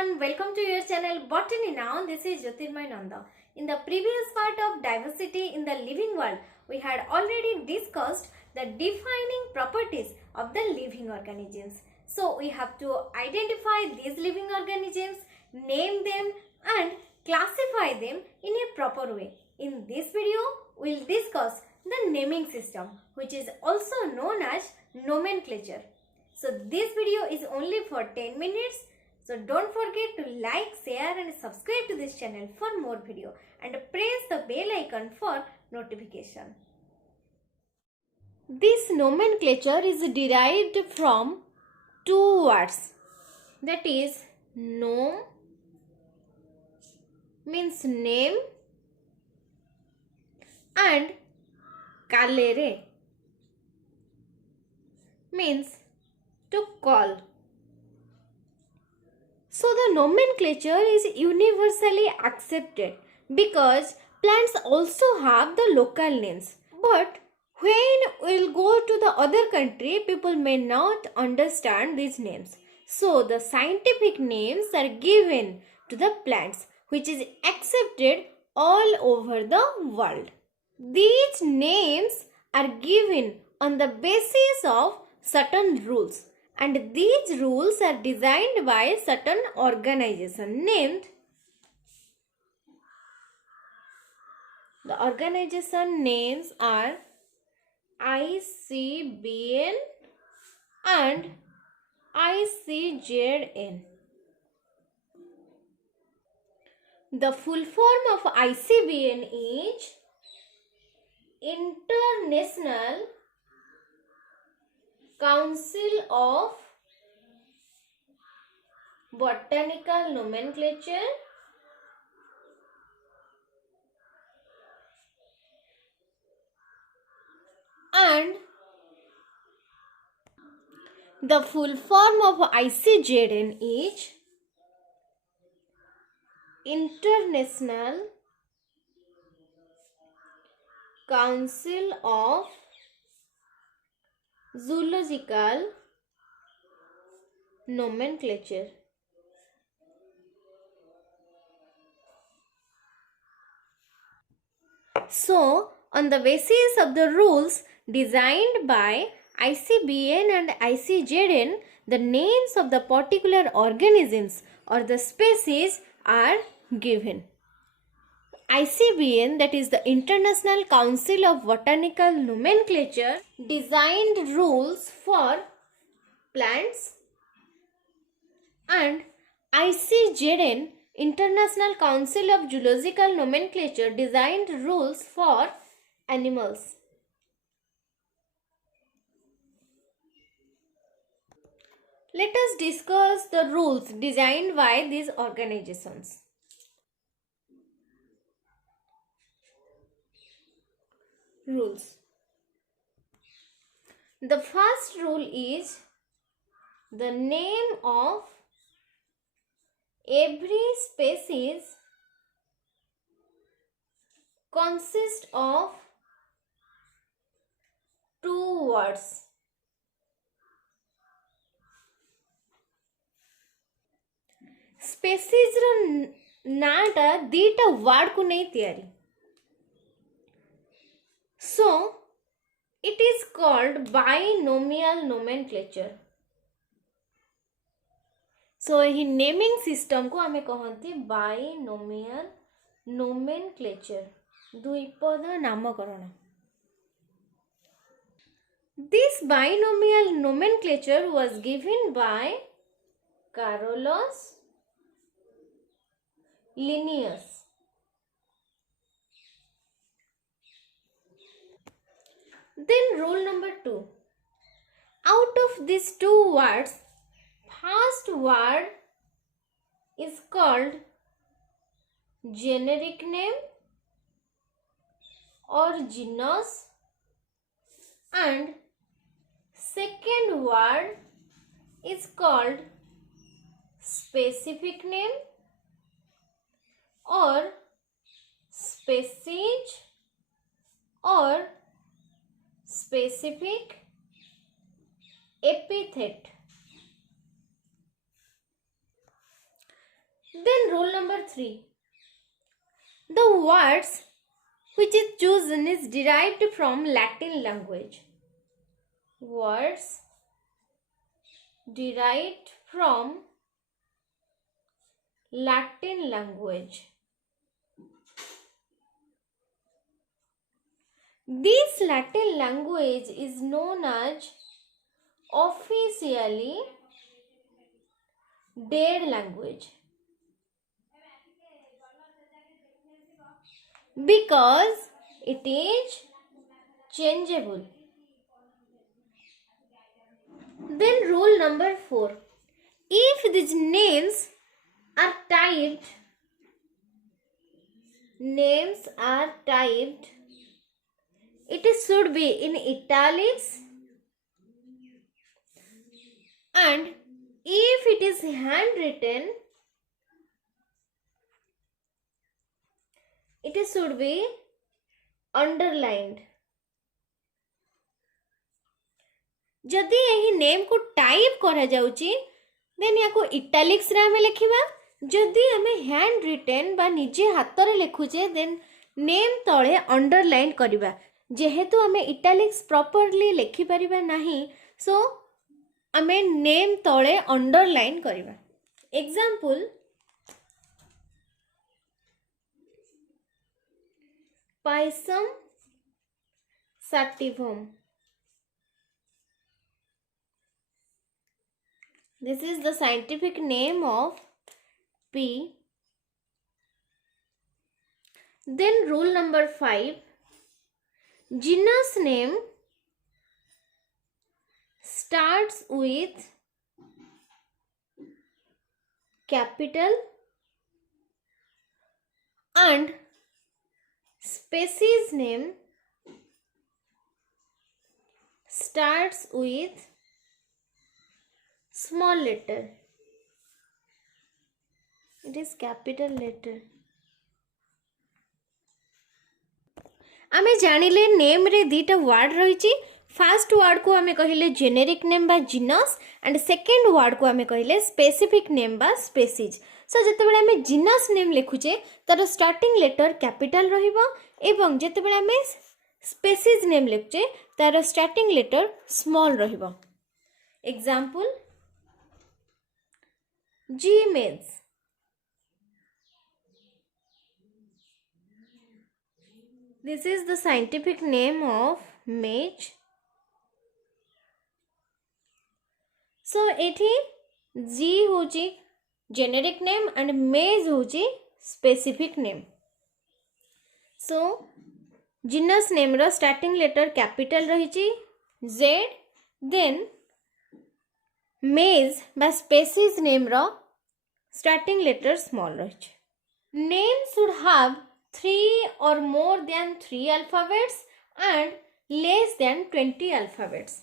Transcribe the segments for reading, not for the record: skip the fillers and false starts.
everyone, welcome to your channel Botany Now. This is Jyotirmay Nanda. In the previous part of diversity in the living world, we had already discussed the defining properties of the living organisms. So we have to identify these living organisms, name them and classify them in a proper way. In this video, we will discuss the naming system, which is also known as nomenclature. So this video is only for 10 minutes. So don't forget to like, share and subscribe to this channel for more video and press the bell icon for notification. This nomenclature is derived from two words, that is nom means name and calere means to call. So the nomenclature is universally accepted because plants also have the local names. But when we'll go to the other country, people may not understand these names. So the scientific names are given to the plants, which is accepted all over the world. These names are given on the basis of certain rules, and these rules are designed by certain organization named. The organization names are ICBN and ICZN. The full form of ICBN is International Council of Botanical Nomenclature, and the full form of ICZN is International Council of Zoological Nomenclature. So, on the basis of the rules designed by ICBN and ICZN, the names of the particular organisms or the species are given. ICBN, that is the International Council of Botanical Nomenclature, designed rules for plants, and ICZN, International Council of Zoological Nomenclature, designed rules for animals. Let us discuss the rules designed by these organizations. Rules. The first rule is the name of every species consists of two words. Species नाटा दीटा word को नहीं तैयारी. So it is called binomial nomenclature. So he naming system को हमें कहते binomial nomenclature, द्विपद नामकरण. This binomial nomenclature was given by Carolus Linnaeus. Then rule number 2. Out of these two words, first word is called generic name or genus, and second word is called specific name or species or specific epithet. Then rule number 3. The words which is chosen is derived from Latin language. Words derived from Latin language. This Latin language is known as officially dead language because it is changeable. Then rule number 4. If these names are typed, it should be in italics, and if it is handwritten, it should be underlined. जदि यही name को type करा जाउची then या को italics रे हमें लिखिबा जदि हमें हैंड रिटन बा निजे हाथ रे लिखुचे देन नेम तळे अंडरलाइन करिबा जेहेतु हमें इटालिक्स प्रॉपर्ली लिखि परिबा नाही सो हमें नेम तळे अंडरलाइन करिबा example payasam sativum. This is the scientific name of pea. Then rule number 5. Genus name starts with capital and species name starts with small letter. It is capital letter. आमे जानिले name रे दीटा word रही fast word को आमे कहिले generic name बा genus and second word को आमे कहिले स्पेसिफिक नेम बा स्पेसीज. सो जते बेले आमे जीनस नेम लिखुचे तार स्टार्टिंग लेटर कैपिटल रहिबो एवं जते बेले आमे स्पेसीज नेम लिखुचे तार स्टार्टिंग लेटर स्मॉल रहिबो. Example G maize. This is the scientific name of maize. So एठी G होची generic name and maize होची specific name. So genus name रो starting letter capital रहिची Z, then maize बा species name रो starting letter small रही. Name should have 3 or more than 3 alphabets and less than 20 alphabets.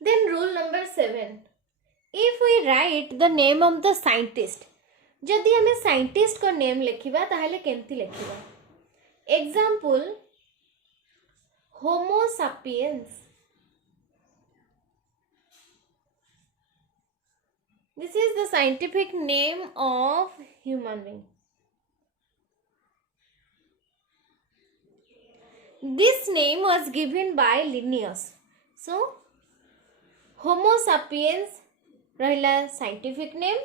Then rule number 7. If we write the name of the scientist, जदि हमें scientist को name लिखिबा ताहले केमती लिखिबा. Example homo sapiens. This is the scientific name of human being. This name was given by Linnaeus. So homo sapiens रहिला scientific name.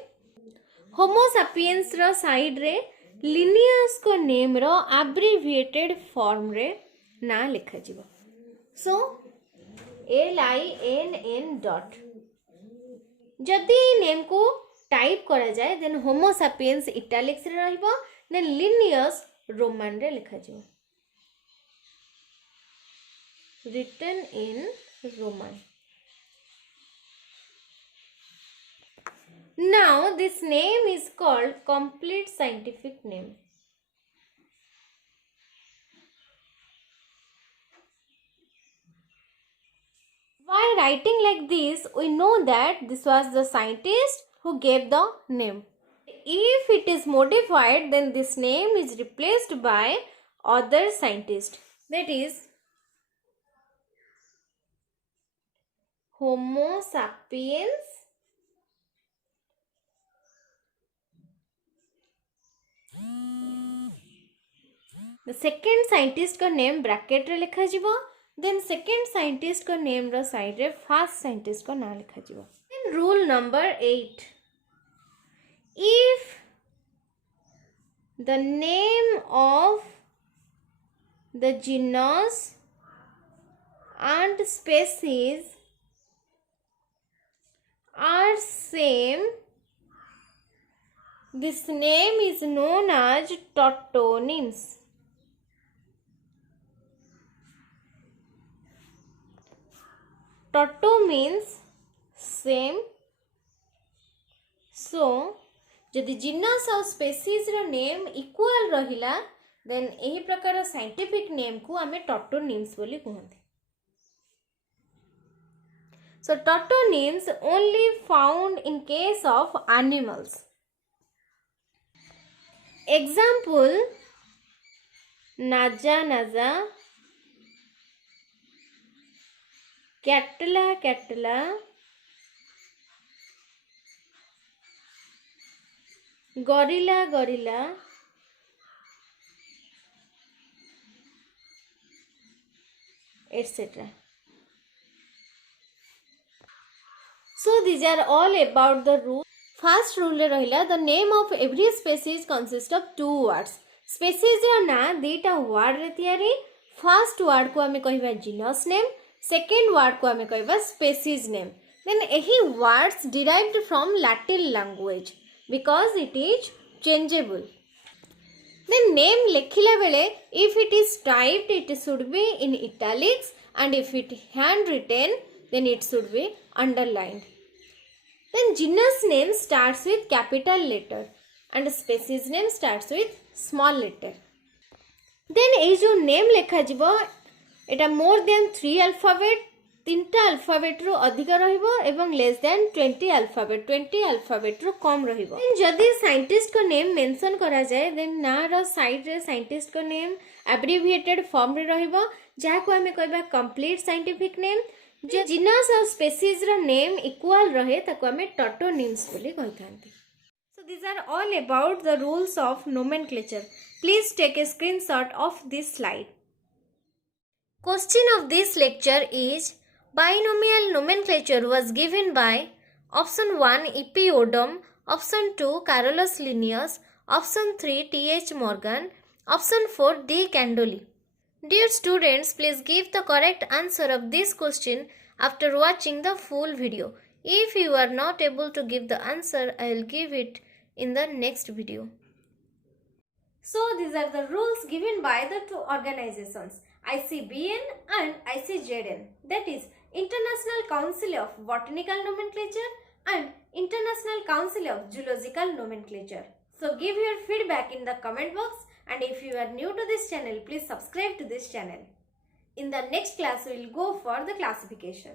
होमो sapiens रो side रे Linnaeus को नेम रो एब्रिविएटेड फॉर्म रे ना लिखा जीवो. सो LINN डॉट. जदि नेम को type करा जाए देन होमो सापियंस इटालिक्स रे रहिबो देन लिनियस रोमान रे लिखा जीवो. written in Roman. Now this name is called complete scientific name. writing like this, we know that this was the scientist who gave the name. If it is modified, then this name is replaced by other scientist. That is Homo sapiens the second scientist का name bracket रे लिखा जिवो. Then second scientist का name रो side रे first scientist का नाम लिखा जिवो. Then rule number 8. If the name of the genus and species are same, this name is known as tautonyms. Tauto means same. So, जदि जिनस और स्पेसीज रो name equal रहिला, then एही प्रकार साइंटिफिक नेम को आमे टॉटोनिम्स बोली कहते. So tautonyms only found in case of animals. Example: naja naja, catla catla, gorilla gorilla, etc. So these are all about the rule. First rule रहिला, the name of every species consists of two words. Species रो ना दीटा word रे तैयारी. First word को हमें कहबा genus name, second word को हमें कहबा species name. Then एही words derived from Latin language because it is changeable. Then name लिखिला बेले if it is typed it should be in italics, and if it handwritten then it should be underlined. Then genus name starts with capital letter and species name starts with small letter. Then ए जो name लिखा जिवो एटा more than 3 alphabet, 3टा alphabet रो अधिक रहिबो एवं less than 20 alphabet रो कम रहिबो. Then जदि scientist को name mention करा जाए then ना रो side रे scientist को name abbreviated form रे रहिबो जहा को हमें कहबा complete scientific name. जो जिनस और स्पेसीज रो नेम इक्वल रहे ताको हमें टॉटोनिम्स बोली कहथांती. So these are all about the rules of nomenclature. Please take a screenshot of this slide. Question of this lecture is: binomial nomenclature was given by option 1 E.P. Odom, option 2 Carolus Linnaeus, option 3 T.H. Morgan, option 4 D. Candolle. Dear students, please give the correct answer of this question after watching the full video. If you are not able to give the answer, I will give it in the next video. So these are the rules given by the two organizations, ICBN and ICZN, that is International Council of Botanical Nomenclature and International Council of Zoological Nomenclature. So give your feedback in the comment box, and if you are new to this channel, please subscribe to this channel. In the next class, we will go for the classification.